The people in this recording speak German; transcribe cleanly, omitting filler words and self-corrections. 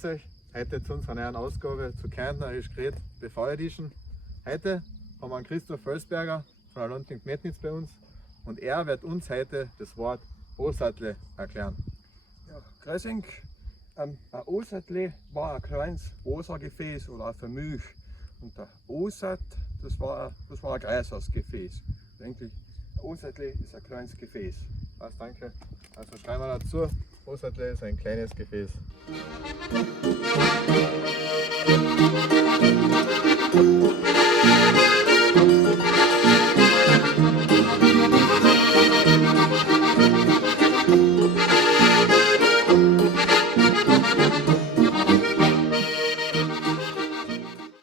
Grüß euch, heute zu unserer neuen Ausgabe zu Kärntnerisch geredet, Befeuer Edition. Heute haben wir einen Christoph Felsberger von der Landung Metnitz bei uns und er wird uns heute das Wort Osattle erklären. Ja, grüß euch. Ein Osattle war ein kleines Wassergefäß oder ein Vermilch. Und der Osat, das war ein Gräshausgefäß. Eigentlich, ein Osattle ist ein kleines Gefäß. Was, danke. Also schreiben wir dazu, Osattle ist ein kleines Gefäß.